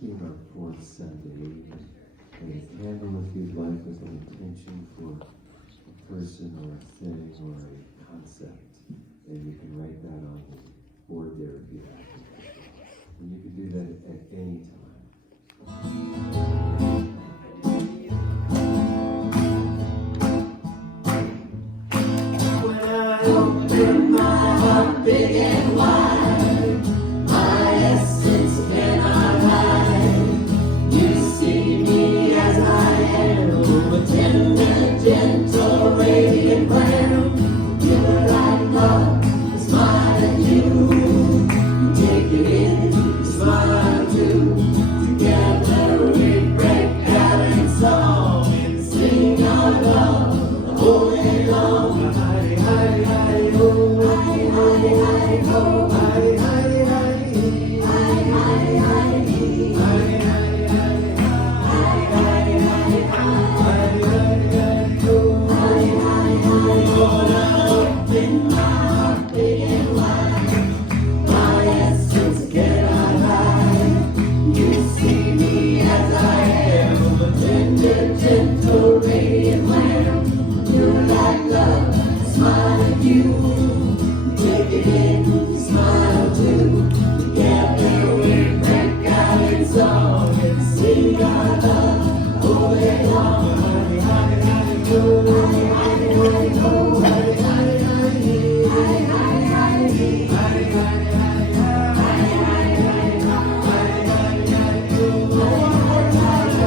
being our fourth Sunday, and a candle, if you'd like, with an intention for a person or a thing or a concept, and you can write that on the board there if you have to. And you can do that at any time. When I open my heart big and wide, my essence cannot hide. You see me as I am, a tender, gentle, radiant lamb. You're like love, a smile at you. Take it in, smile too. Together we break out in song and sing our love all day long. Hi, hi, hi, ho. Hi, hi, hi, ho. Hi, hi, hi, hi, hi, hi, hi, open my heart big and wide. My essence cannot hide. You see me as I am, a tender, gentle, radiant lamb. You're like love, smile at you. Take it in, smile too. Together we break out in song and sing our love all day long. Hi, hi, hi, ho. Hi, hi, hi, ho. Hi, hi, hi, hi, hi, hi, hi, hi,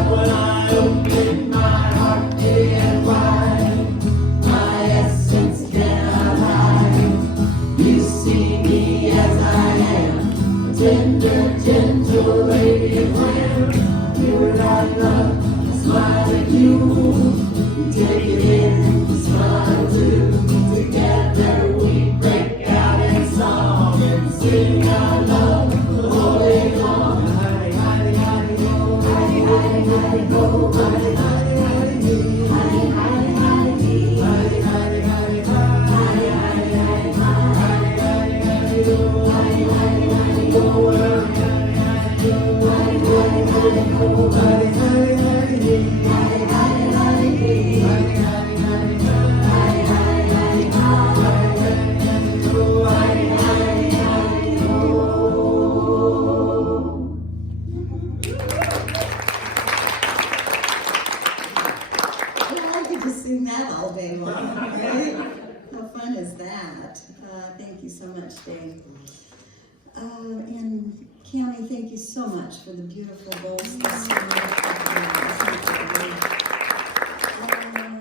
when I open my heart big and wide, my essence cannot hide. You see me as I am, a tender, gentle, radiant lamb. You're like love, smile at you. You take it in, smile too. Together we break out in song and sing our love all day long. Hi, hi, hi, ho. Hi, hi, hi, ho. Hi, hi, hi, hi, hi, hi, hi, hi, hi, hi, ho. Hi, hi, hi, ho. Hi, hi, hi, ho. Hi, hi, hi, sing that all day long, right? How fun is that? Thank you so much, Dave. And Cammie, thank you so much for the beautiful bowls this morning.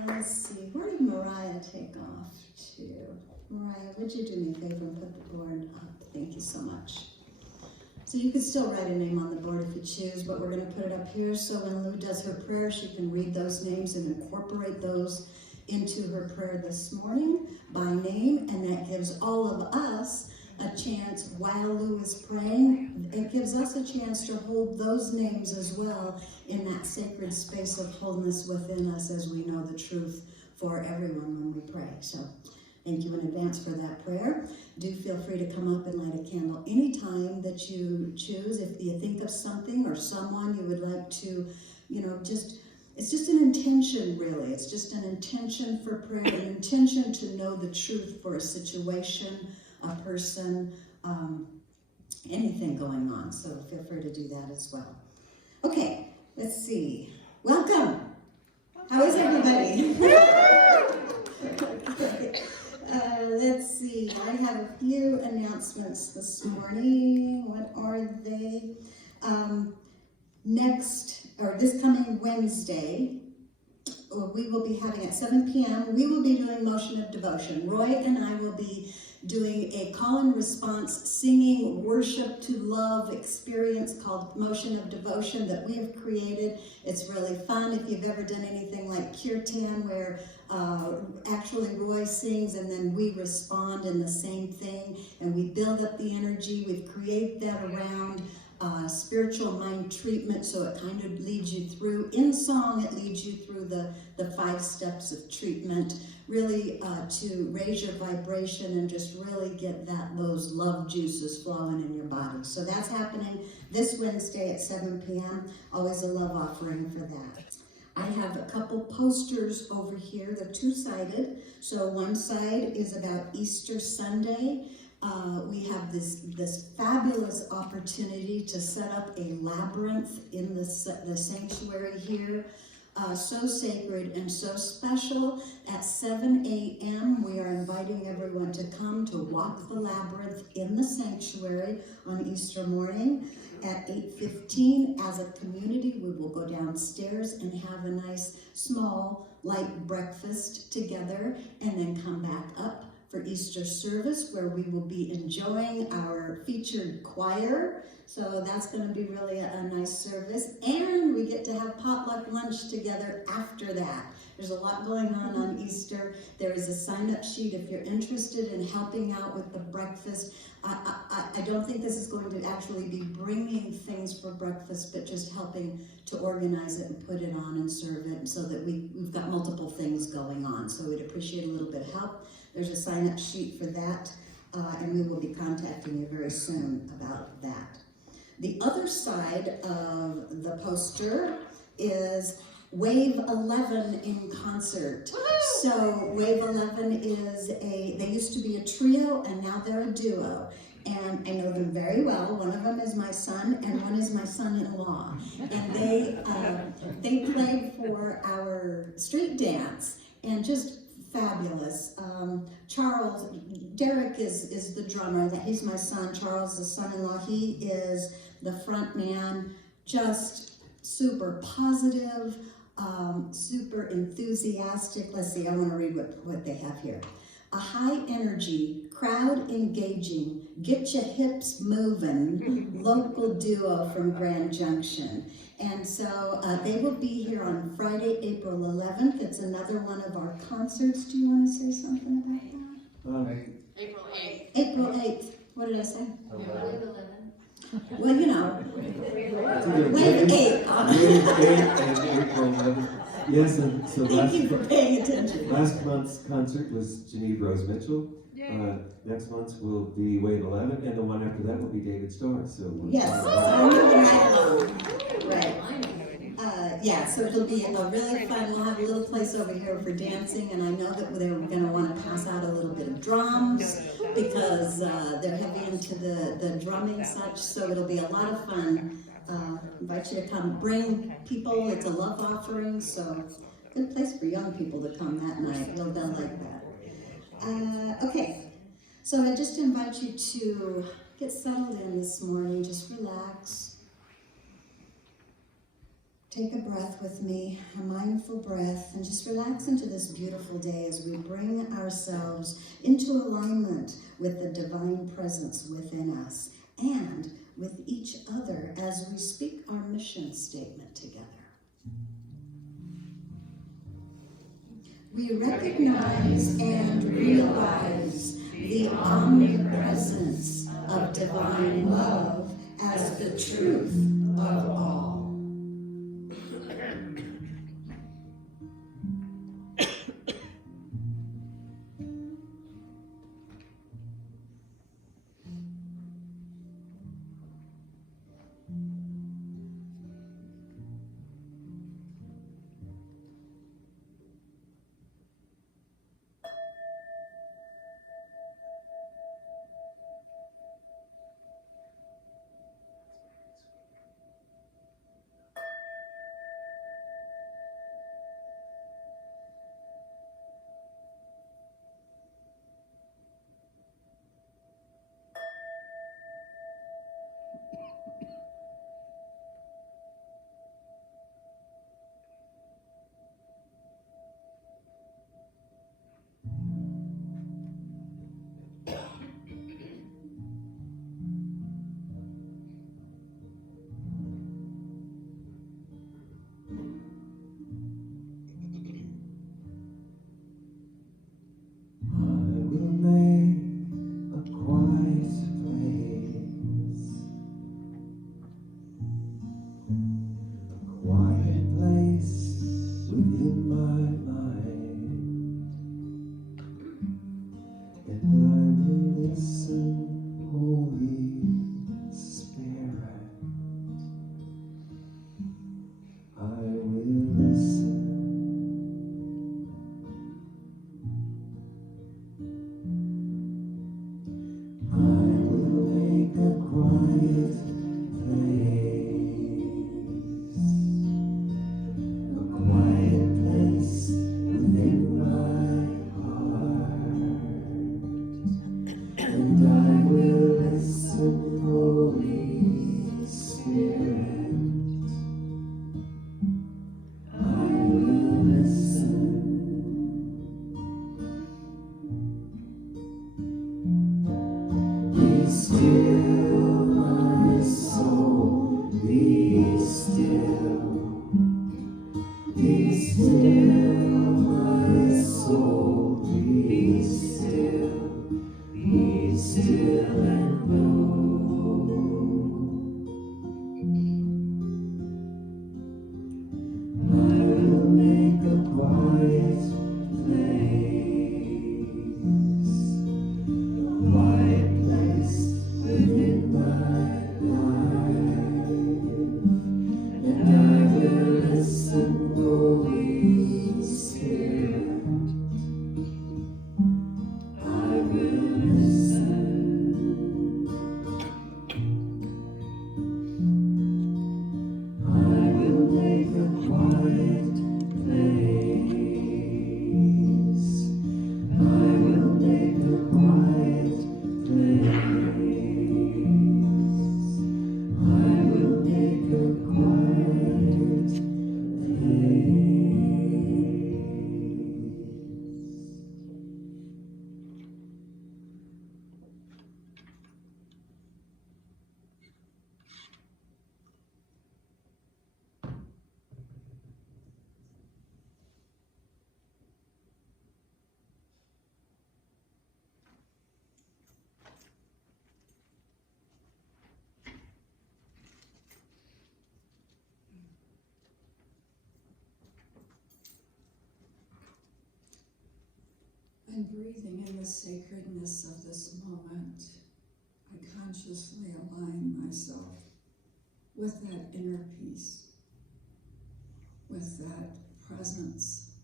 Let's see, where did Mariah take off to? Mariah, would you do me a favor and put the board up? Thank you so much. So you can still write a name on the board if you choose, but we're going to put it up here so when Lou does her prayer, she can read those names and incorporate those into her prayer this morning by name, and that gives all of us a chance while Lou is praying. It gives us a chance to hold those names as well in that sacred space of wholeness within us as we know the truth for everyone when we pray. So thank you in advance for that prayer. Do feel free to come up and light a candle anytime that you choose. If you think of something or someone you would like to, it's just an intention, really. It's just an intention for prayer, an intention to know the truth for a situation, a person, anything going on. So feel free to do that as well. Okay, let's see. Welcome. How is everybody? Let's see. I have a few announcements this morning. What are they? This coming Wednesday, we will be having at 7 p.m., we will be doing Motion of Devotion. Roy and I will be doing a call and response singing worship to love experience called Motion of Devotion that we have created. It's really fun. If you've ever done anything like Kirtan, where actually Roy sings and then we respond in the same thing and we build up the energy. We've created that around spiritual mind treatment, so it kind of leads you through, in song, it leads you through the 5 steps of treatment really to raise your vibration and just really get those love juices flowing in your body. So that's happening this Wednesday at 7 p.m. Always a love offering for that. I have a couple posters over here. They're two-sided. So one side is about Easter Sunday. We have this fabulous opportunity to set up a labyrinth in the sanctuary here. So sacred and so special. At 7 a.m. we are inviting everyone to come to walk the labyrinth in the sanctuary on Easter morning. At 8:15, as a community, we will go downstairs and have a nice, small, light breakfast together, and then come back up for Easter service, where we will be enjoying our featured choir. So that's going to be really a nice service. And we get to have potluck lunch together after that. There's a lot going on Easter. There is a sign-up sheet if you're interested in helping out with the breakfast. I don't think this is going to actually be bringing things for breakfast, but just helping to organize it and put it on and serve it so that we've got multiple things going on. So we'd appreciate a little bit of help. There's a sign-up sheet for that, and we will be contacting you very soon about that. The other side of the poster is Wave 11 in concert. So Wave 11 is they used to be a trio and now they're a duo. And I know them very well. One of them is my son and one is my son-in-law. And they played for our street dance and just fabulous. Derek is the drummer. He's my son. Charles, the son-in-law, he is the front man. Just super positive, super enthusiastic. Let's see, I want to read what they have here. A high energy, crowd engaging, get your hips moving, local duo from Grand Junction. And so they will be here on Friday, April 11th. It's another one of our concerts. Do you want to say something about that? April 8th. April 8th. What did I say? Wave 11. Well, you know, Wave Wave 8. Wave 8 and April 11th. Yes, and so Thank you for paying attention. last month's concert was Geneve Rose Mitchell. Next month will be Wave 11, and the one after that will be David Starr. So Yes, I'm moving right along. Right. Yeah, so it'll be a really fun. We'll have a little place over here for dancing, and I know that they're going to want to pass out a little bit of drums because they're heavy into the drumming and such. So it'll be a lot of fun. Invite you to come. Bring people. It's a love offering, so good place for young people to come that night. They'll like that. Okay, so I just invite you to get settled in this morning. Just relax. Take a breath with me, a mindful breath, and just relax into this beautiful day as we bring ourselves into alignment with the divine presence within us and with each other as we speak our mission statement together. We recognize and realize the omnipresence of divine love as the truth of all. I'm breathing in the sacredness of this moment, I consciously align myself with that inner peace, with that presence,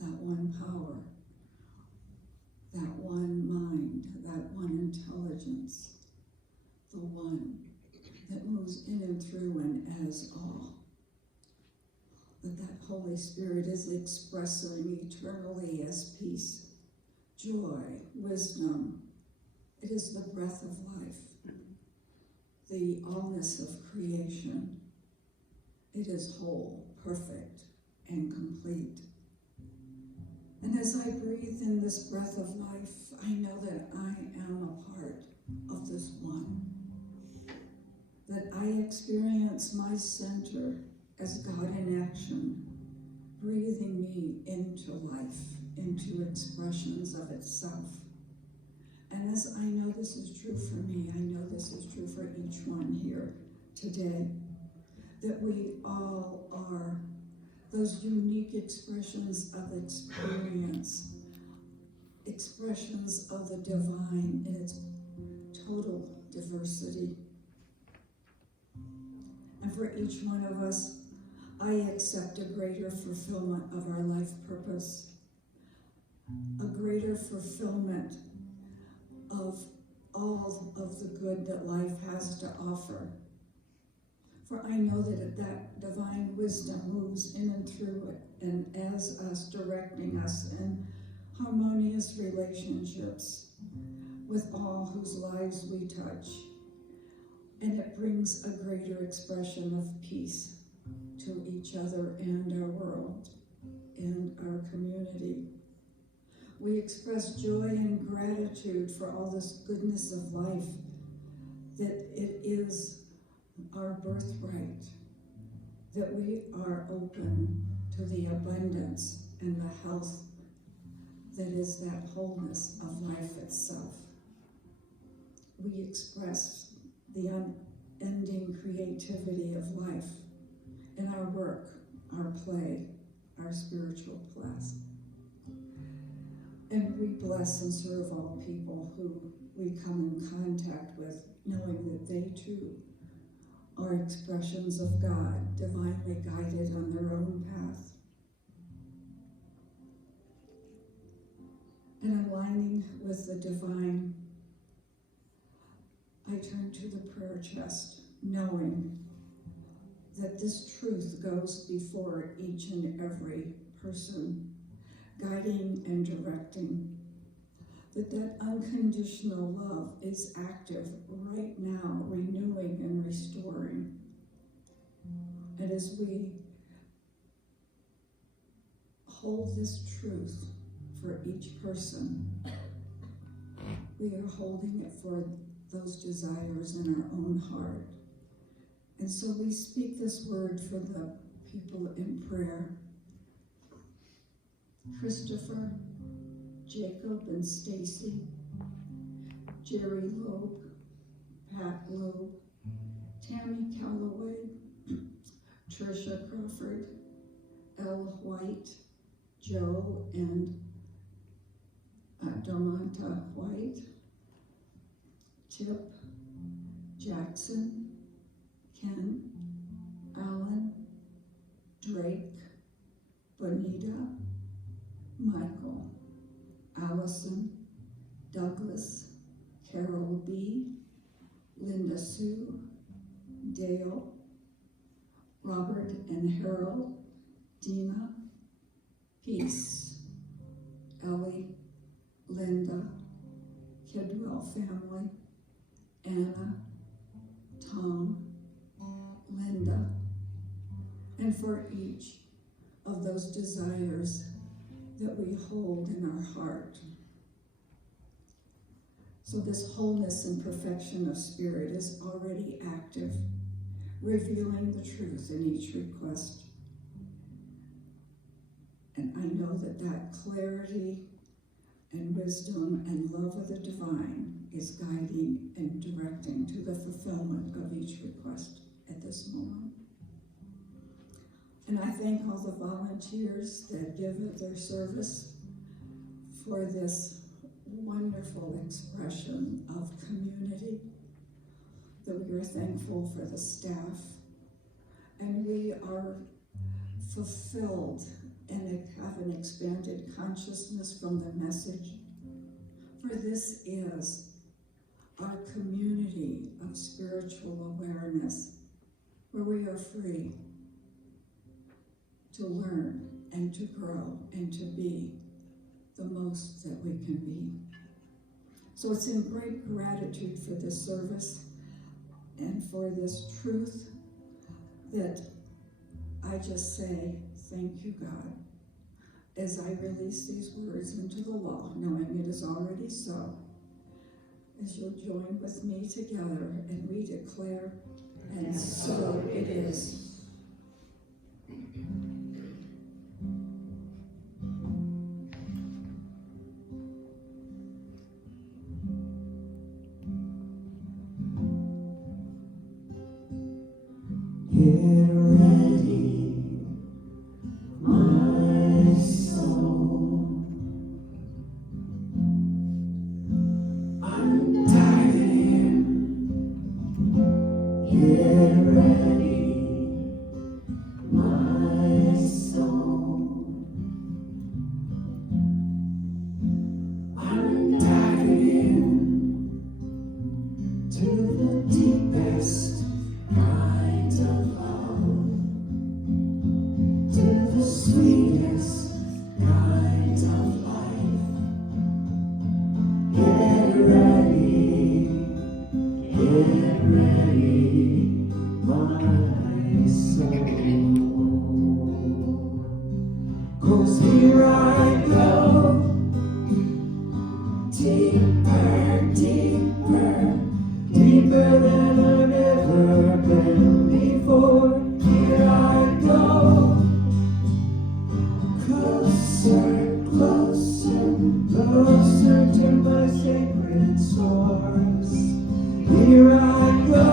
that one power, that one mind, that one intelligence, the one that moves in and through and as all. That Holy Spirit is expressing eternally as peace, joy, wisdom. It is the breath of life, the allness of creation. It is whole, perfect, and complete. And as I breathe in this breath of life, I know that I am a part of this one. That I experience my center as God in action, breathing me into life, into expressions of itself. And as I know this is true for me, I know this is true for each one here today, that we all are those unique expressions of experience, expressions of the divine in its total diversity. And for each one of us, I accept a greater fulfillment of our life purpose, a greater fulfillment of all of the good that life has to offer. For I know that divine wisdom moves in and through it and as us, directing us in harmonious relationships with all whose lives we touch. And it brings a greater expression of peace to each other and our world and our community. We express joy and gratitude for all this goodness of life, that it is our birthright, that we are open to the abundance and the health that is that wholeness of life itself. We express the unending creativity of life in our work, our play, our spiritual class. And we bless and serve all people who we come in contact with, knowing that they too are expressions of God, divinely guided on their own path. And aligning with the divine, I turn to the prayer chest, knowing that this truth goes before each and every person, guiding and directing, that unconditional love is active right now, renewing and restoring. And as we hold this truth for each person, we are holding it for those desires in our own heart. And so we speak this word for the people in prayer. Christopher, Jacob and Stacy, Jerry Loeb, Pat Loeb, Tammy Calloway, Tricia Crawford, Elle White, Joe and Darmonta White, Chip, Jackson, Ken, Alan, Drake, Bonita, Michael, Allison, Douglas, Carol B., Linda Sue, Dale, Robert and Harold, Dina, Peace, Ellie, Linda, Kidwell family, Anna, Tom, Linda, and for each of those desires that we hold in our heart. So this wholeness and perfection of spirit is already active, revealing the truth in each request. And I know that clarity and wisdom and love of the divine is guiding and directing to the fulfillment of each request at this moment. And I thank all the volunteers that give of their service for this wonderful expression of community, that we are thankful for the staff, and we are fulfilled and have an expanded consciousness from the message. For this is our community of spiritual awareness, where we are free to learn and to grow and to be the most that we can be. So it's in great gratitude for this service and for this truth that I just say, thank you, God, as I release these words into the law, knowing it is already so. As you'll join with me together and we declare, and so it is. Get ready, my soul. I'm dying. Get ready, my soul. I'm diving to the deepest kind of love, to the sweetest kind of life. Get ready, my soul. 'Cause here I go, deeper, deeper, deeper than I've ever been before. Here I go, closer, closer, closer to my sacred source. Here I go,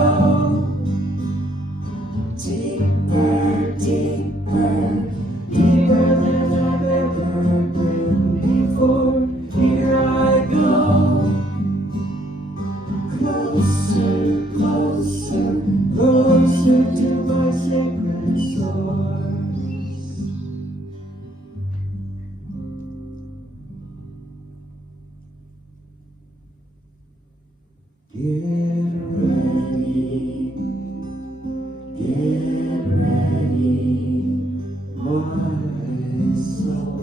deeper, deeper, deeper than I've ever been before. Here I go, closer, closer, closer to my sacred source. Get ready, my soul.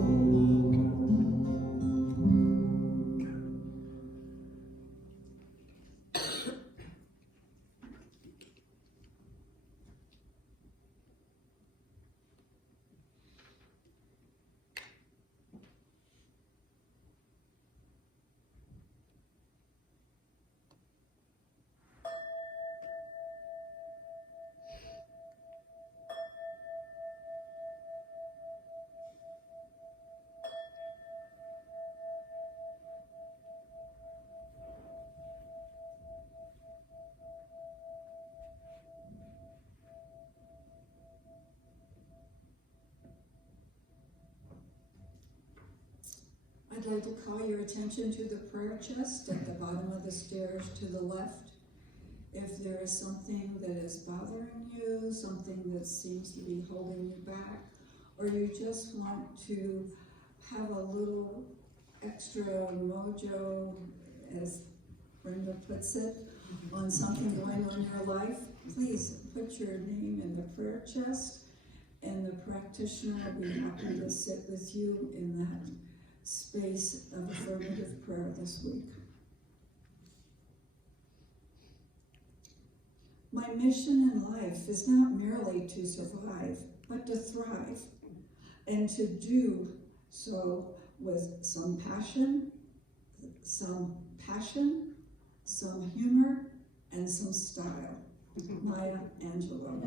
I'd like to call your attention to the prayer chest at the bottom of the stairs to the left. If there is something that is bothering you, something that seems to be holding you back, or you just want to have a little extra mojo, as Brenda puts it, on something going on in your life, please put your name in the prayer chest, and the practitioner will be happy to sit with you in that space of affirmative prayer this week. My mission in life is not merely to survive, but to thrive, and to do so with some passion, some humor, and some style. Maya Angelou.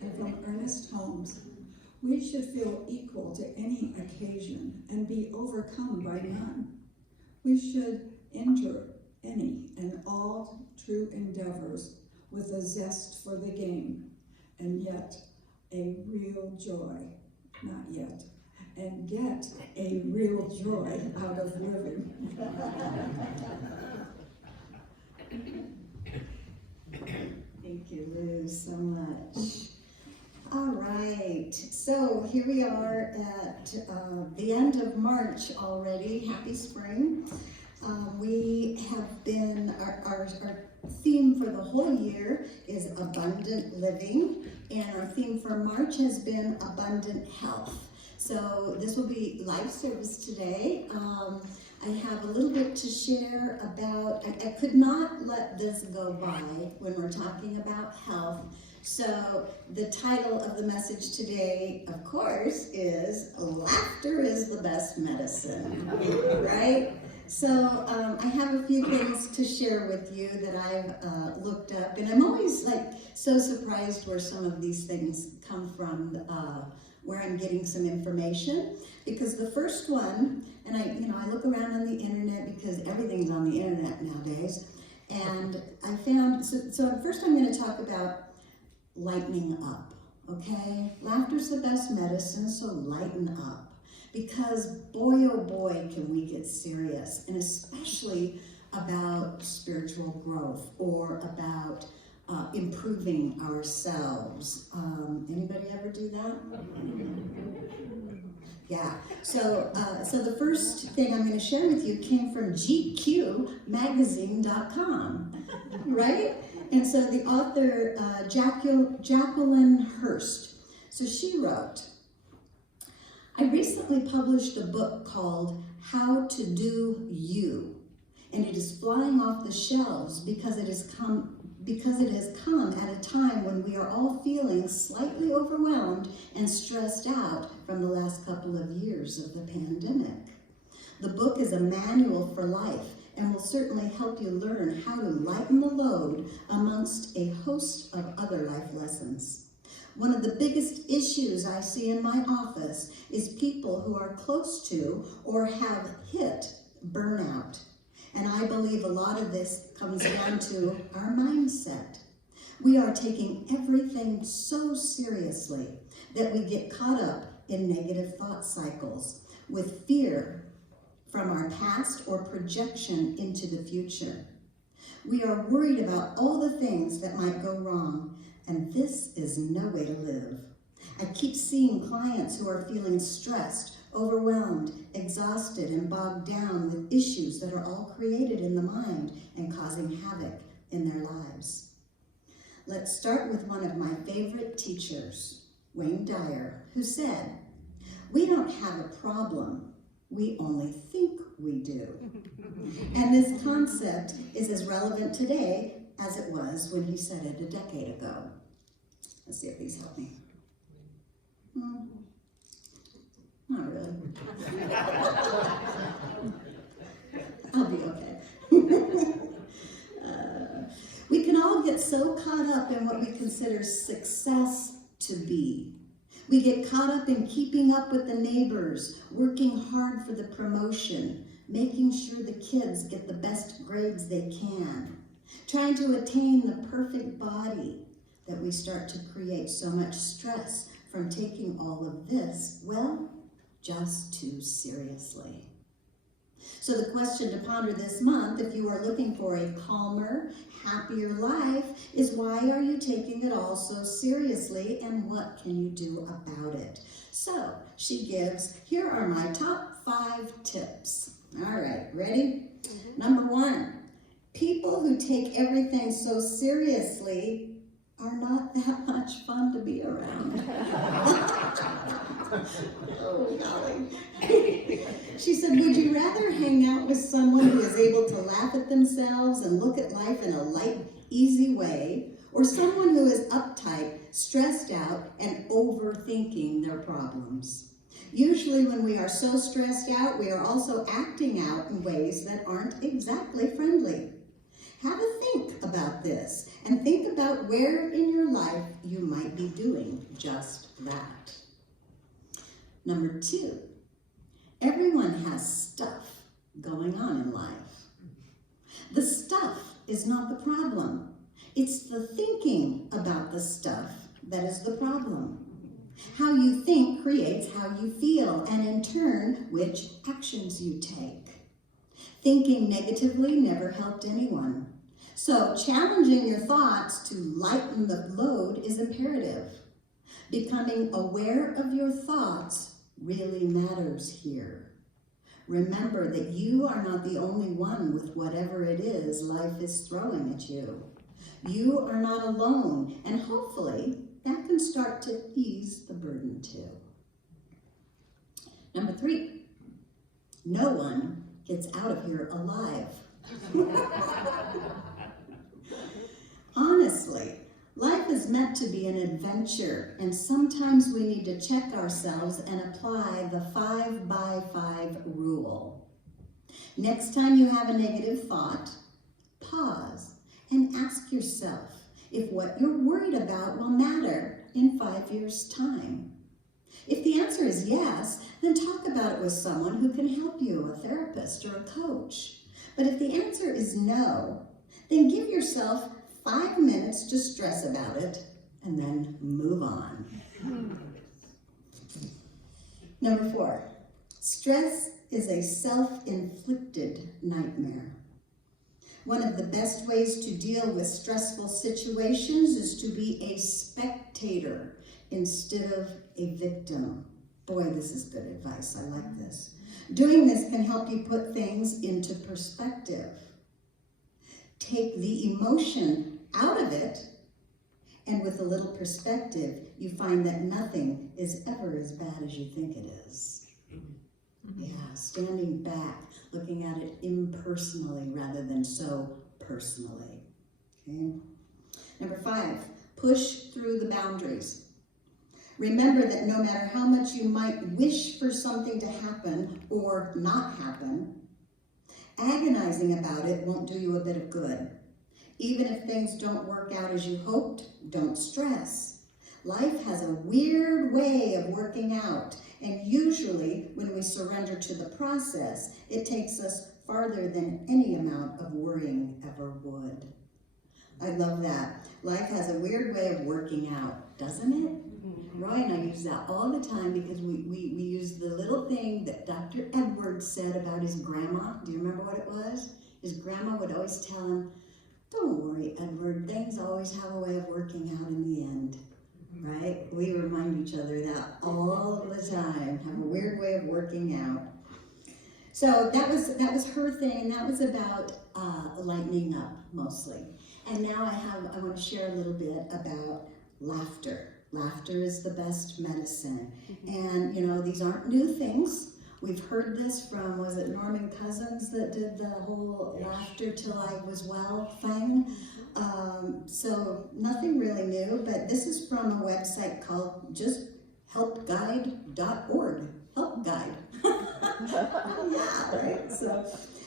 And from Ernest Holmes, we should feel equal to any occasion and be overcome by none. We should enter any and all true endeavors with a zest for the game, and yet a real joy, not yet and get a real joy out of living. Thank you, Lou, so much. All right, so here we are at the end of March already. Happy spring. We have been, our theme for the whole year is abundant living, and our theme for March has been abundant health. So this will be live service today. I have a little bit to share about, I could not let this go by when we're talking about health. So the title of the message today, of course, is Laughter is the Best Medicine, right? So I have a few things to share with you that I've looked up, and I'm always like so surprised where some of these things come from, where I'm getting some information. Because the first one, and I look around on the internet because everything's on the internet nowadays, and I found, so first I'm going to talk about lightening up, okay? Laughter's the best medicine, so lighten up. Because boy, oh boy, can we get serious, and especially about spiritual growth or about improving ourselves. Anybody ever do that? Yeah, so the first thing I'm going to share with you came from GQmagazine.com, right? And so the author, Jacqueline Hurst, so she wrote, I recently published a book called How to Do You, and it is flying off the shelves because it has come at a time when we are all feeling slightly overwhelmed and stressed out from the last couple of years of the pandemic. The book is a manual for life and will certainly help you learn how to lighten the load amongst a host of other life lessons. One of the biggest issues I see in my office is people who are close to or have hit burnout. And I believe a lot of this comes down to our mindset. We are taking everything so seriously that we get caught up in negative thought cycles with fear from our past or projection into the future. We are worried about all the things that might go wrong, and this is no way to live. I keep seeing clients who are feeling stressed, overwhelmed, exhausted, and bogged down with issues that are all created in the mind and causing havoc in their lives. Let's start with one of my favorite teachers, Wayne Dyer, who said, "We don't have a problem, we only think we do." And this concept is as relevant today as it was when he said it a decade ago. Let's see if these help me. Not really. I'll be okay. We can all get so caught up in what we consider success to be. We get caught up in keeping up with the neighbors, working hard for the promotion, making sure the kids get the best grades they can, trying to attain the perfect body, that we start to create so much stress from taking all of this, well, just too seriously. So the question to ponder this month, if you are looking for a calmer, happier life, is why are you taking it all so seriously, and what can you do about it? So she gives, here are my top 5 tips. All right, ready? Number 1, people who take everything so seriously are not that much fun to be around. Oh, golly. She said, would you rather hang out with someone who is able to laugh at themselves and look at life in a light, easy way, or someone who is uptight, stressed out, and overthinking their problems? Usually when we are so stressed out, we are also acting out in ways that aren't exactly friendly. Have a think about this, and think about where in your life you might be doing just that. Number 2, everyone has stuff going on in life. The stuff is not the problem. It's the thinking about the stuff that is the problem. How you think creates how you feel, and in turn, which actions you take. Thinking negatively never helped anyone. So challenging your thoughts to lighten the load is imperative. Becoming aware of your thoughts really matters here. Remember that you are not the only one with whatever it is life is throwing at you. You are not alone, and hopefully that can start to ease the burden too. Number 3, no one gets out of here alive. Honestly, life is meant to be an adventure, and sometimes we need to check ourselves and apply the 5x5 rule. Next time you have a negative thought, pause and ask yourself if what you're worried about will matter in 5 years' time. If the answer is yes, then talk about it with someone who can help you, a therapist or a coach. But if the answer is no, then give yourself 5 minutes to stress about it and then move on. Number 4, stress is a self-inflicted nightmare. One of the best ways to deal with stressful situations is to be a spectator instead of a victim. Boy, this is good advice. I like this. Doing this can help you put things into perspective. Take the emotion out of it, and with a little perspective, you find that nothing is ever as bad as you think it is. Yeah, standing back, looking at it impersonally rather than so personally. Okay. Number 5, push through the boundaries. Remember that no matter how much you might wish for something to happen or not happen, agonizing about it won't do you a bit of good. Even if things don't work out as you hoped, don't stress. Life has a weird way of working out, and usually when we surrender to the process, it takes us farther than any amount of worrying ever would. I love that. Life has a weird way of working out, doesn't it? Roy and I use that all the time because we use the little thing that Dr. Edwards said about his grandma. Do you remember what it was? His grandma would always tell him, "Don't worry, Edward, things always have a way of working out in the end." Right? We remind each other that all the time. Have a weird way of working out. So that was her thing. That was about lightening up mostly. And now I want to share a little bit about laughter. Laughter is the best medicine. And you know, these aren't new things. We've heard this from, was it Norman Cousins that did the whole laughter till I was well thing? So nothing really new, but this is from a website called just helpguide.org. Help Guide. Yeah, right? So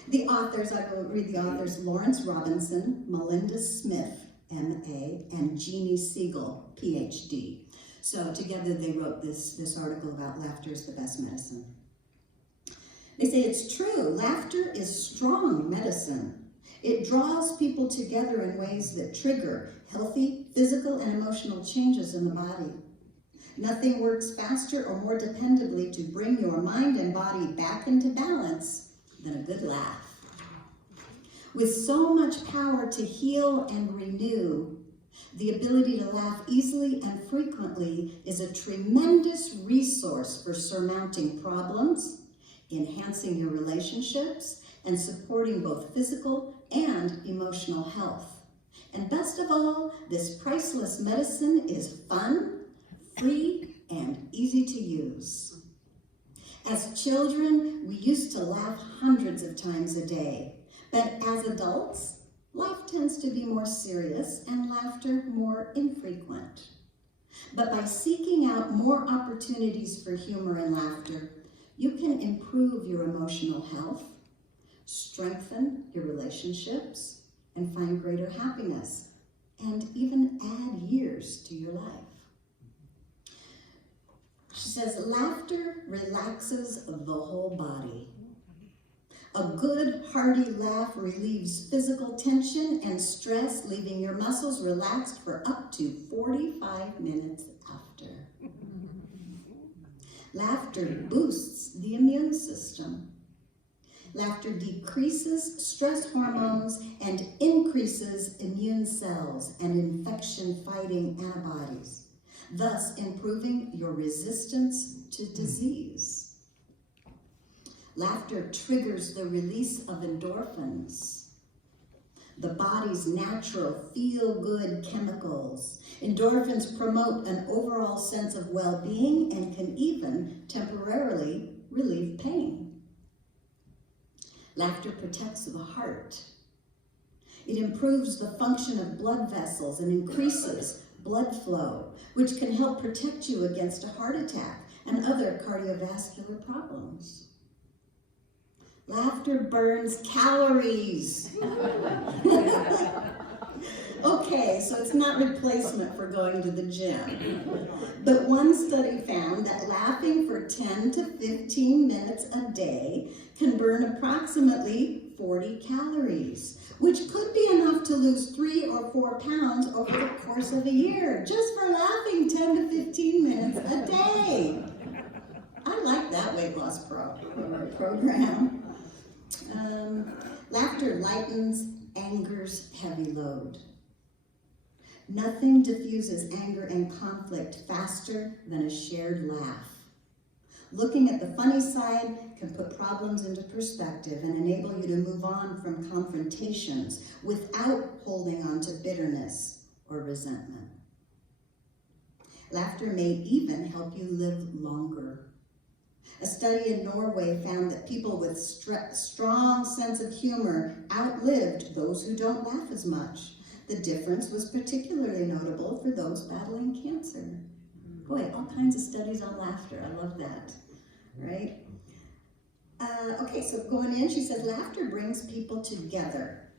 the authors, I will read the authors, Lawrence Robinson, Melinda Smith, M.A., and Jeannie Siegel, Ph.D. So together they wrote this article about laughter is the best medicine. They say it's true, laughter is strong medicine. It draws people together in ways that trigger healthy physical and emotional changes in the body. Nothing works faster or more dependably to bring your mind and body back into balance than a good laugh. With so much power to heal and renew, the ability to laugh easily and frequently is a tremendous resource for surmounting problems, enhancing your relationships, and supporting both physical and emotional health. And best of all, this priceless medicine is fun, free, and easy to use. As children, we used to laugh hundreds of times a day, but as adults, life tends to be more serious and laughter more infrequent. But by seeking out more opportunities for humor and laughter, you can improve your emotional health, strengthen your relationships, and find greater happiness, and even add years to your life. She says, laughter relaxes the whole body. A good, hearty laugh relieves physical tension and stress, leaving your muscles relaxed for up to 45 minutes after. Laughter boosts the immune system. Laughter decreases stress hormones and increases immune cells and infection-fighting antibodies, thus improving your resistance to disease. Laughter triggers the release of endorphins, the body's natural feel-good chemicals. Endorphins promote an overall sense of well-being and can even temporarily relieve pain. Laughter protects the heart. It improves the function of blood vessels and increases blood flow, which can help protect you against a heart attack and other cardiovascular problems. Laughter burns calories. Okay, so it's not replacement for going to the gym. But one study found that laughing for 10 to 15 minutes a day can burn approximately 40 calories, which could be enough to lose 3 or 4 pounds over the course of a year, just for laughing 10 to 15 minutes a day. I like that weight loss program. Laughter lightens anger's heavy load. Nothing diffuses anger and conflict faster than a shared laugh. Looking at the funny side can put problems into perspective and enable you to move on from confrontations without holding on to bitterness or resentment. Laughter may even help you live longer. A study in Norway found that people with strong sense of humor outlived those who don't laugh as much. The difference was particularly notable for those battling cancer. Boy, all kinds of studies on laughter. I love that, right? Okay, so going in, she said, laughter brings people together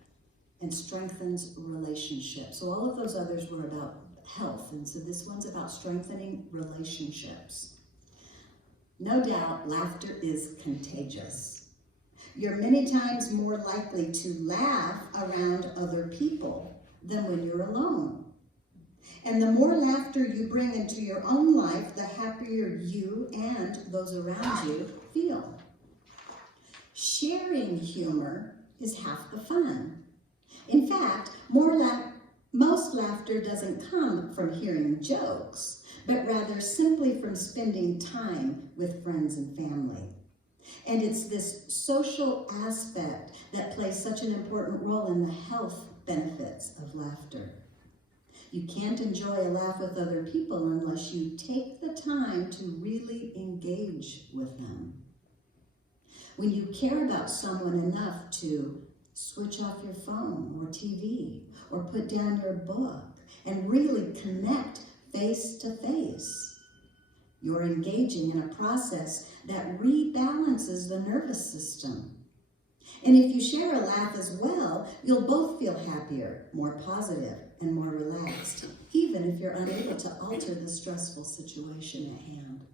and strengthens relationships. So all of those others were about health, and so this one's about strengthening relationships. No doubt, laughter is contagious. You're many times more likely to laugh around other people than when you're alone. And the more laughter you bring into your own life, the happier you and those around you feel. Sharing humor is half the fun. In fact, most laughter doesn't come from hearing jokes, but rather simply from spending time with friends and family. And it's this social aspect that plays such an important role in the health benefits of laughter. You can't enjoy a laugh with other people unless you take the time to really engage with them. When you care about someone enough to switch off your phone or TV or put down your book and really connect face to face, you're engaging in a process that rebalances the nervous system. And if you share a laugh as well, you'll both feel happier, more positive, and more relaxed, even if you're unable to alter the stressful situation at hand.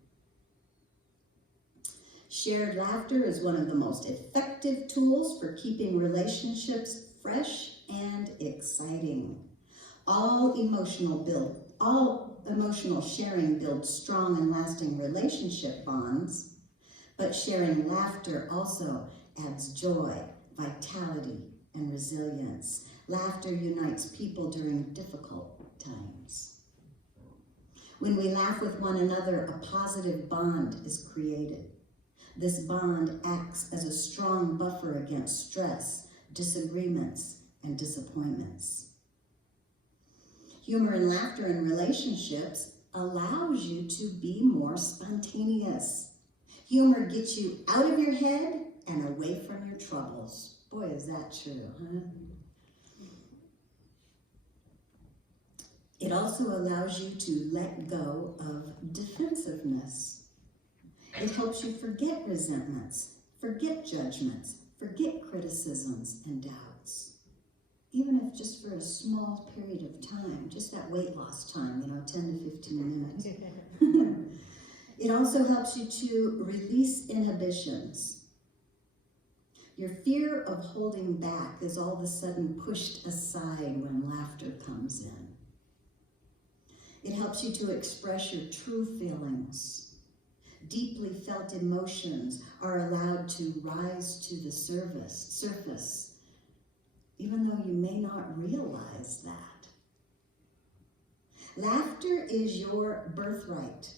Shared laughter is one of the most effective tools for keeping relationships fresh and exciting. All emotional sharing builds strong and lasting relationship bonds, but sharing laughter also adds joy, vitality, and resilience. Laughter unites people during difficult times. When we laugh with one another, a positive bond is created. This bond acts as a strong buffer against stress, disagreements, and disappointments. Humor and laughter in relationships allows you to be more spontaneous. Humor gets you out of your head and away from your troubles. Boy, is that true, huh? It also allows you to let go of defensiveness. It helps you forget resentments, forget judgments, forget criticisms and doubts. Even if just for a small period of time, just that weight loss time, 10 to 15 minutes. It also helps you to release inhibitions. Your fear of holding back is all of a sudden pushed aside when laughter comes in. It helps you to express your true feelings. Deeply felt emotions are allowed to rise to the surface, even though you may not realize that. Laughter is your birthright,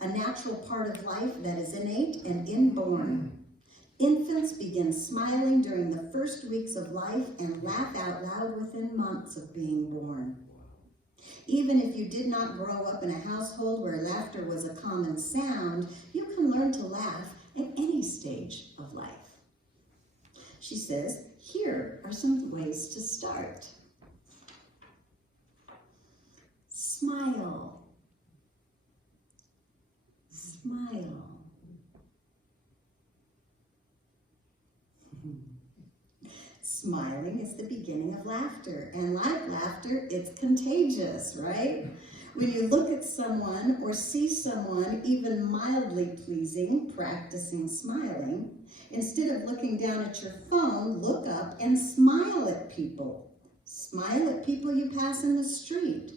a natural part of life that is innate and inborn. Infants begin smiling during the first weeks of life and laugh out loud within months of being born. Even if you did not grow up in a household where laughter was a common sound, you can learn to laugh at any stage of life. She says, here are some ways to start. Smile. Smile. Smiling is the beginning of laughter, and like laughter, it's contagious, right? When you look at someone or see someone even mildly pleasing, practicing smiling, instead of looking down at your phone, look up and smile at people. Smile at people you pass in the street,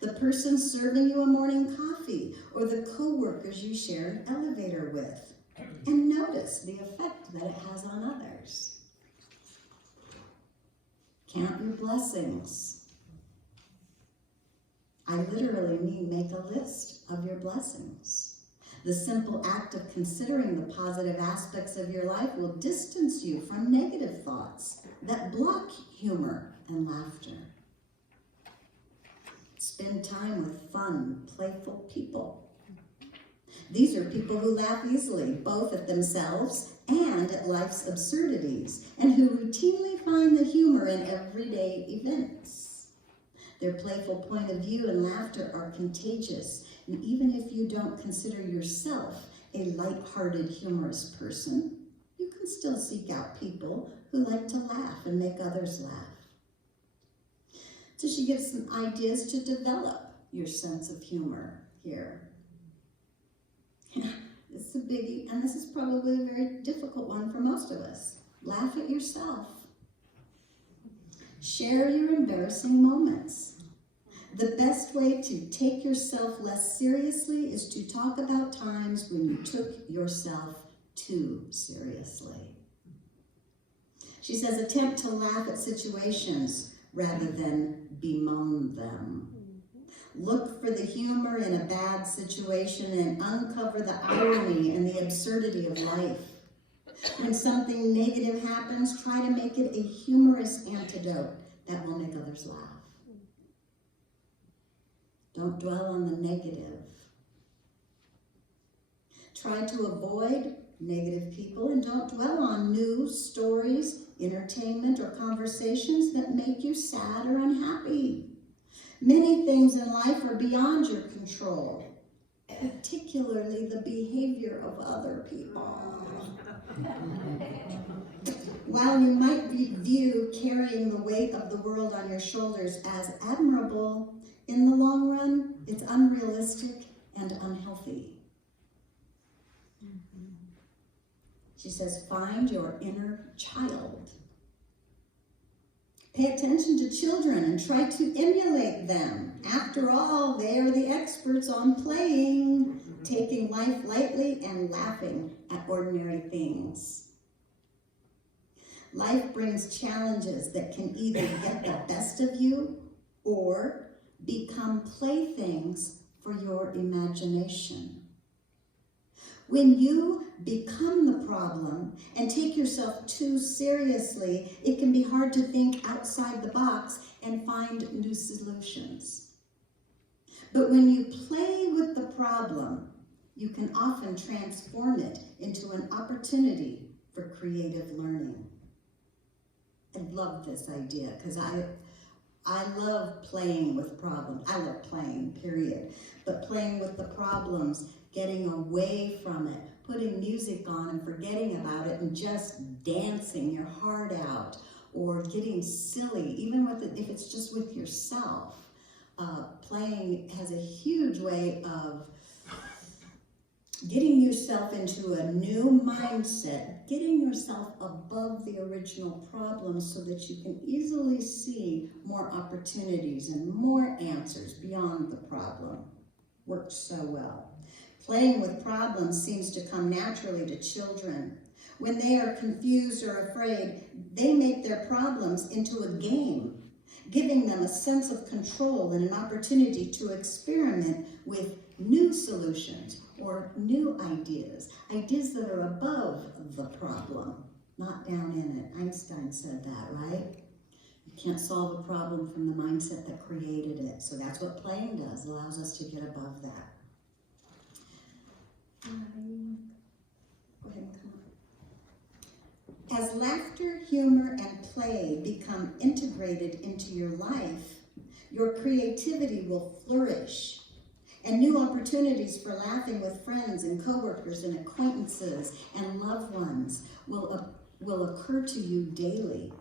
the person serving you a morning coffee, or the co-workers you share an elevator with, and notice the effect that it has on others. Count your blessings. I literally mean make a list of your blessings. The simple act of considering the positive aspects of your life will distance you from negative thoughts that block humor and laughter. Spend time with fun, playful people. These are people who laugh easily, both at themselves and at life's absurdities, and who routinely find the humor in everyday events. Their playful point of view and laughter are contagious, and even if you don't consider yourself a light-hearted, humorous person, you can still seek out people who like to laugh and make others laugh. So she gives some ideas to develop your sense of humor here. It's a biggie, and this is probably a very difficult one for most of us. Laugh at yourself. Share your embarrassing moments. The best way to take yourself less seriously is to talk about times when you took yourself too seriously. She says, attempt to laugh at situations rather than bemoan them. Look for the humor in a bad situation and uncover the irony and the absurdity of life. When something negative happens, try to make it a humorous antidote that will make others laugh. Don't dwell on the negative. Try to avoid negative people and don't dwell on news, stories, entertainment, or conversations that make you sad or unhappy. Many things in life are beyond your control, particularly the behavior of other people. While you might view carrying the weight of the world on your shoulders as admirable, in the long run, it's unrealistic and unhealthy. She says, find your inner child. Pay attention to children and try to emulate them. After all, they are the experts on playing, taking life lightly and laughing at ordinary things. Life brings challenges that can either get the best of you or become playthings for your imagination. When you become the problem and take yourself too seriously, it can be hard to think outside the box and find new solutions. But when you play with the problem, you can often transform it into an opportunity for creative learning. I love this idea because I love playing with problems. I love playing, period. But playing with the problems, getting away from it, putting music on and forgetting about it and just dancing your heart out or getting silly, even with it, if it's just with yourself. Playing has a huge way of getting yourself into a new mindset, getting yourself above the original problem so that you can easily see more opportunities and more answers beyond the problem. Works so well. Playing with problems seems to come naturally to children. When they are confused or afraid, they make their problems into a game, giving them a sense of control and an opportunity to experiment with new solutions or new ideas, ideas that are above the problem, not down in it. Einstein said that, right? You can't solve a problem from the mindset that created it. So that's what playing does, allows us to get above that. Go ahead and come on. As laughter, humor, and play become integrated into your life, your creativity will flourish, and new opportunities for laughing with friends and coworkers and acquaintances and loved ones will occur to you daily.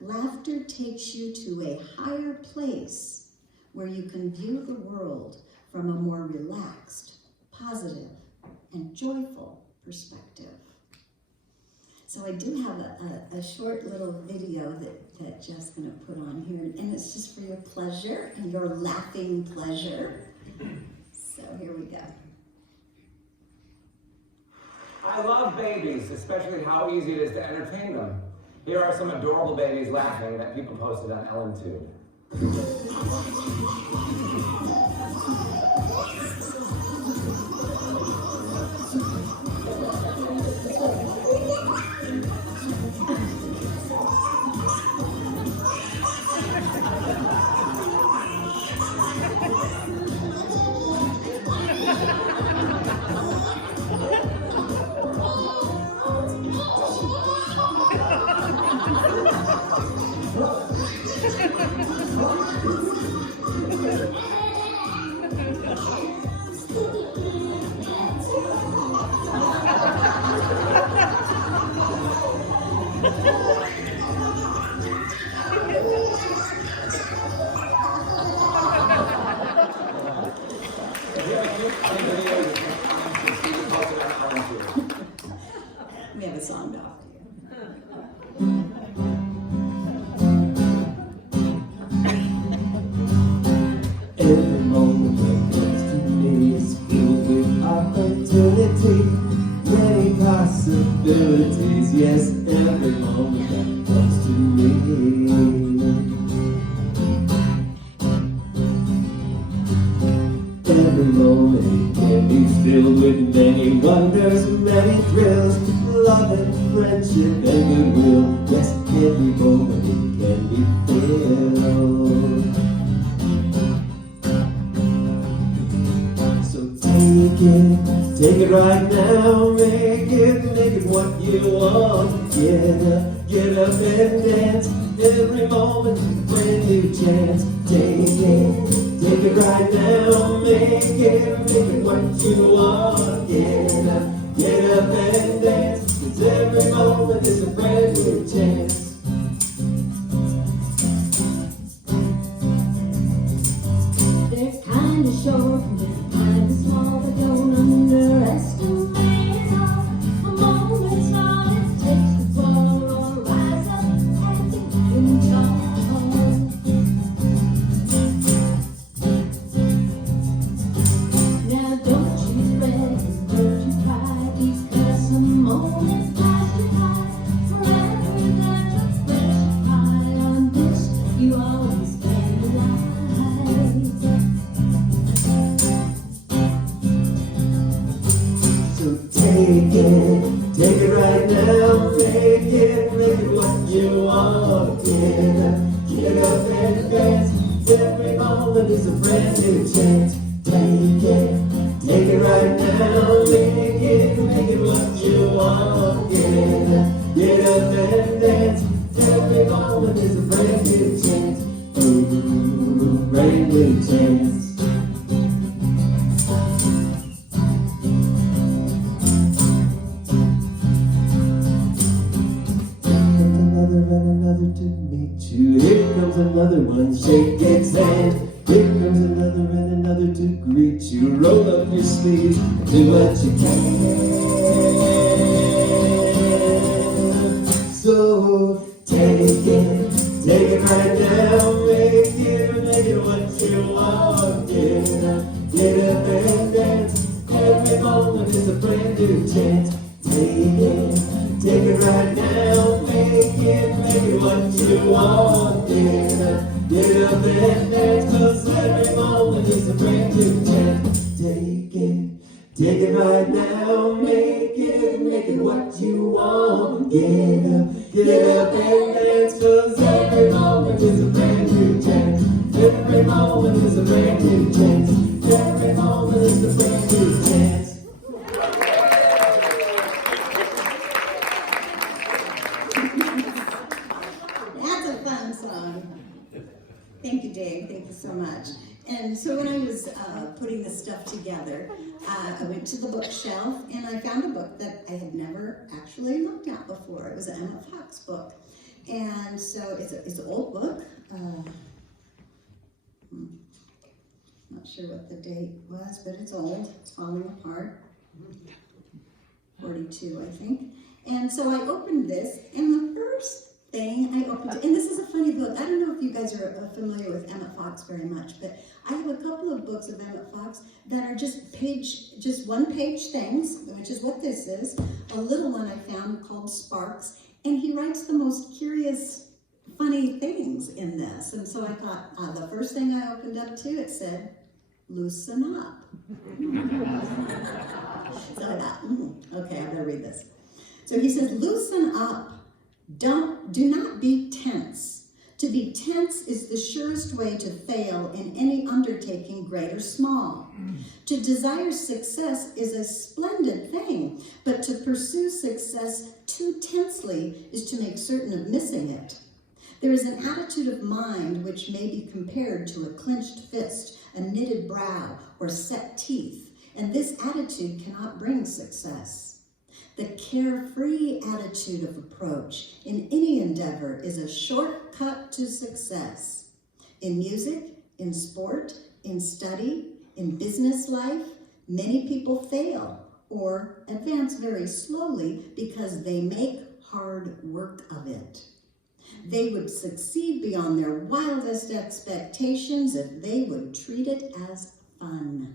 Laughter takes you to a higher place where you can view the world from a more relaxed, positive, and joyful perspective. So I do have a short little video that Jeff's going to put on here, and it's just for your pleasure and your laughing pleasure. So here we go. I love babies, especially how easy it is to entertain them. Here are some adorable babies laughing that people posted on EllenTube. We have a song to offer you. Every moment that comes to me is filled with opportunity, many possibilities. Yes, every moment that comes to me. Every moment can be filled with many wonders, many thrills, love and friendship and goodwill. Yes, every moment it can be filled. So take it right now, make it what you want. Get up and dance. Every moment, brand new chance. Take it right now, make it what you want. Get up and dance. 'Cause every moment is a brand new chance. They're kinda short, they're kinda small, but don't underestimate it all. A moment's all it takes to fall or rise up and to win tall. Now don't you fret, don't you cry, because some moments pass you by. Forever there's a fresh pie on this, you always stay alive. So take it right now, make it what you want. Get up and dance. Every moment is a brand new chance. Take it right now, make it what you want. Get up and dance. Every moment is a brand new chance. Ooh, brand new chance. Another to meet you. Here comes another one, shake its hand. Here comes another and another to greet you. Roll up your sleeves and do what you can. So take it right now, make it what you want. Get up and dance. Every chance. Take it right now. Make it what you want. Get up and dance, 'cause every moment is a brand new chance. Take it right now. Make it what you want. Get up and dance, 'cause every moment is a brand new chance. Every moment is a brand new chance. Every moment is a brand new chance. That's a fun song. Thank you, Dave. Thank you so much. And so when I was putting this stuff together, I went to the bookshelf and I found a book that I had never actually looked at before. It was an Emma Fox book. And so it's an old book. Not sure what the date was, but it's old. It's falling apart. 42, I think. And so I opened this, and the first thing I opened, and this is a funny book. I don't know if you guys are familiar with Emmett Fox very much, but I have a couple of books of Emmett Fox that are just one-page things, which is what this is. A little one I found called Sparks, and he writes the most curious, funny things in this. And so I thought, the first thing I opened up to, it said, "Loosen up." So I thought, okay, I better read this. So he says, "Loosen up. Do not be tense. To be tense is the surest way to fail in any undertaking, great or small. To desire success is a splendid thing, but to pursue success too tensely is to make certain of missing it. There is an attitude of mind which may be compared to a clenched fist, a knitted brow, or set teeth, and this attitude cannot bring success. The carefree attitude of approach in any endeavor is a shortcut to success. In music, in sport, in study, in business life, many people fail or advance very slowly because they make hard work of it. They would succeed beyond their wildest expectations if they would treat it as fun.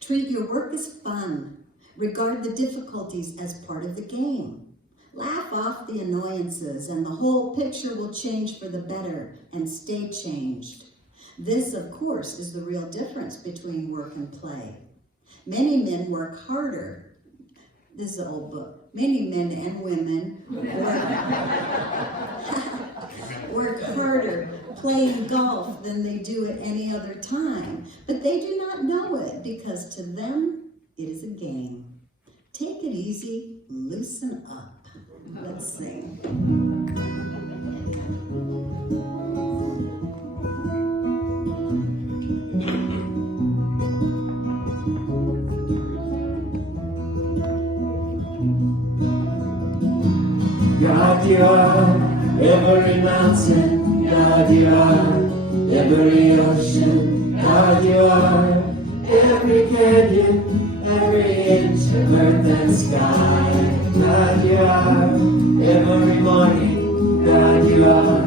Treat your work as fun. Regard the difficulties as part of the game. Laugh off the annoyances and the whole picture will change for the better and stay changed. This, of course, is the real difference between work and play. Many men work harder. This is an old book. Many men and women work harder playing golf than they do at any other time. But they do not know it because to them, it is a game. Take it easy, loosen up. Let's sing. God, you are every mountain. God, you are every ocean. God, you are every canyon. Every inch of earth and sky. God, you are every morning. God, you are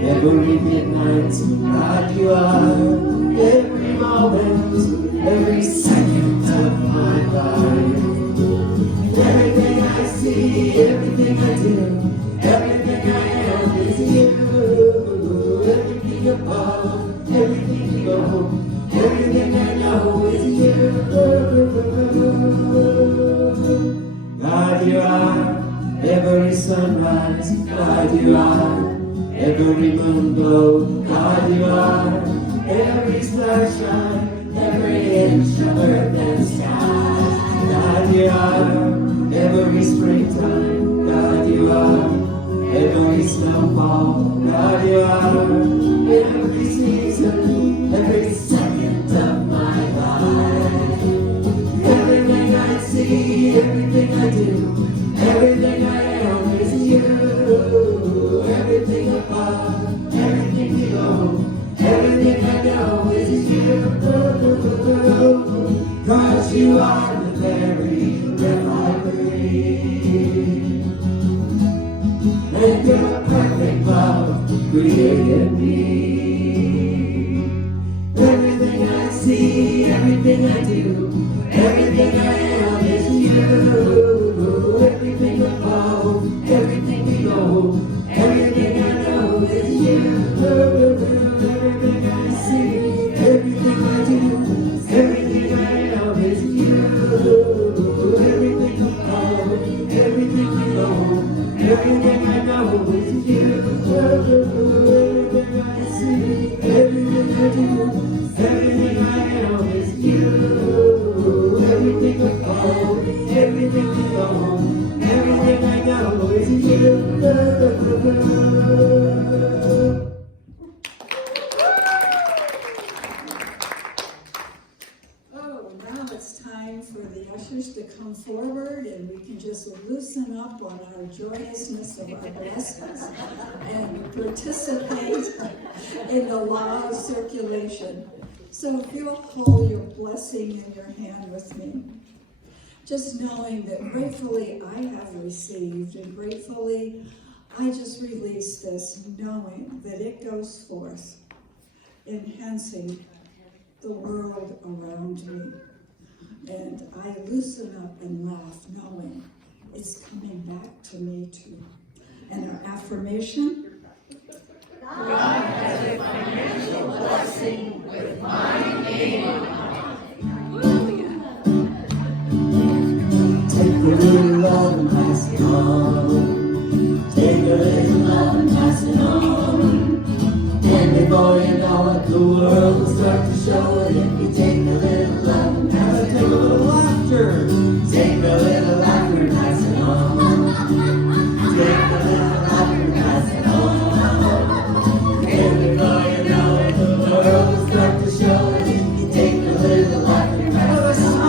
every midnight. God, you are every moment, every second of my life. Everything I see, everything I do, everything I am is you. Everything above, everything below, everything I know is you. God, you are every sunrise. God, you are every moon glow. God, you are every starshine, every inch of earth and sky. God, you are every springtime. God, you are every snowfall. God, you are every season, every second of my life. Everything I see, everything I do, everything I am is you. Everything above, everything below, everything I know is you. 'Cause you are the very breath I breathe. And your perfect love created me. Everything I see, everything I do, everything I am is you. I do, everything I am is you. Everything I own, everything you know, everything I know is you. Everything I see, everything I do, everything I am is you. Everything I own, everything you know, everything I know is you. Oh, now it's time for the ushers to come forward and we can just loosen up on our joyousness of our blessings and participate in the law of circulation. So if you'll hold your blessing in your hand with me, just knowing that gratefully I have received and gratefully I just release this, knowing that it goes forth, enhancing the world around me. And I loosen up and laugh, knowing it's coming back to me too. And our affirmation: God has a financial blessing with my name on it. Take a little love and pass it on. Take a little love and pass it on. And before you know it, the world will start to show it. If you take a little love and pass it on. Take a little laughter. Take a little laughter and pass it on. Take a little laughter and pass it on. And before you know it, the world will start to show it. If you take a little laughter and pass it on.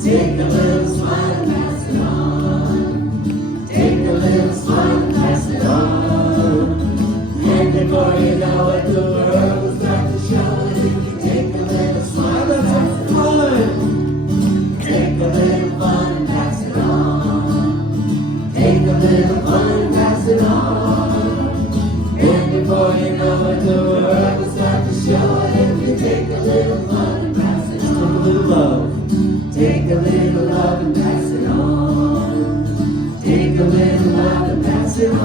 Take a little smile and pass it on. Take a little smile and pass it on. And before you know it, the world will start to show it. If you take a little smile, that's fun. Take a little fun and pass it on. Take a little fun and pass it on. And before you know it, the world will start to show it. If you take a little fun and pass it on. Take a little love. Take a little love and pass it on. Take a little love and pass it on.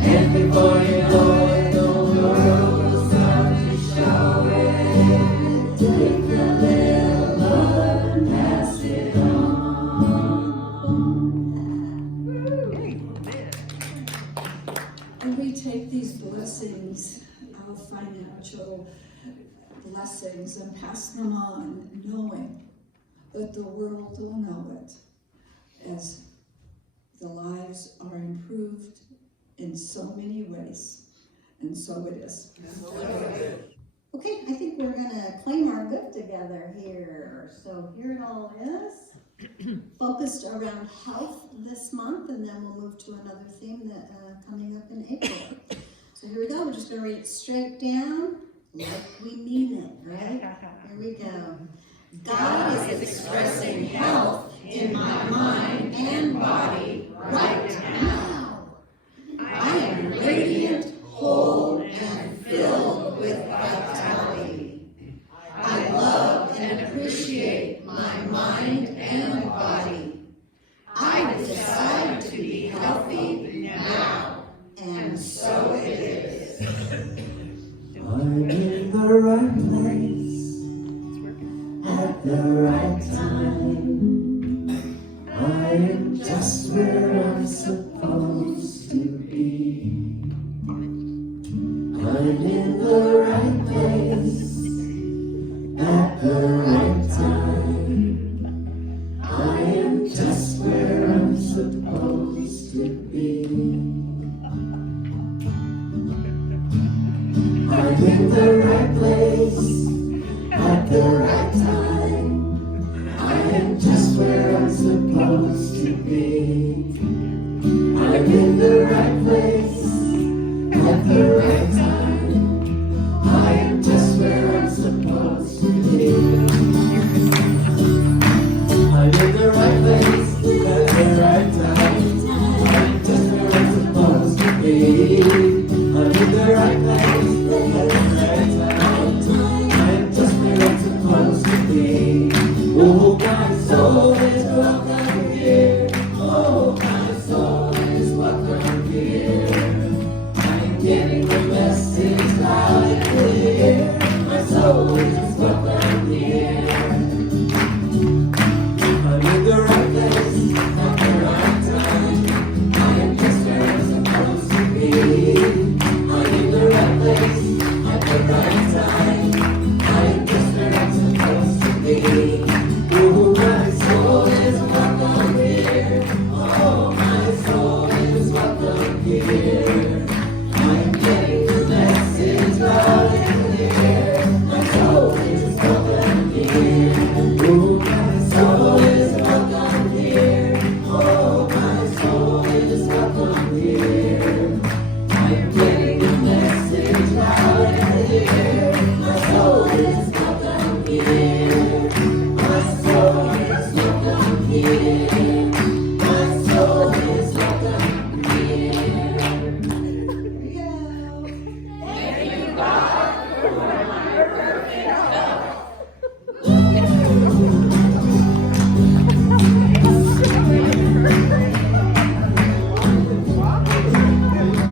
And before you know it, the world will start to show it. Take a little love and pass it on. and we take these blessings, our financial blessings, and pass them on, knowing that the world will know it as the lives are improved in so many ways. And so it is. Okay, I think we're gonna claim our gift together here. So here it all is. Focused around health this month, and then we'll move to another theme that coming up in April. So here we go. We're just gonna read it straight down, like we mean it, right? Here we go. God is expressing health in my mind and body right now. I am radiant, whole, and filled with vitality. I love and appreciate my mind and body. I decide to be healthy now, and so it is. I'm in the right place at the right time. I am just where I'm supposed to be. I'm in the right place at the right time. I am just where I'm supposed to be. I'm in the right place at the right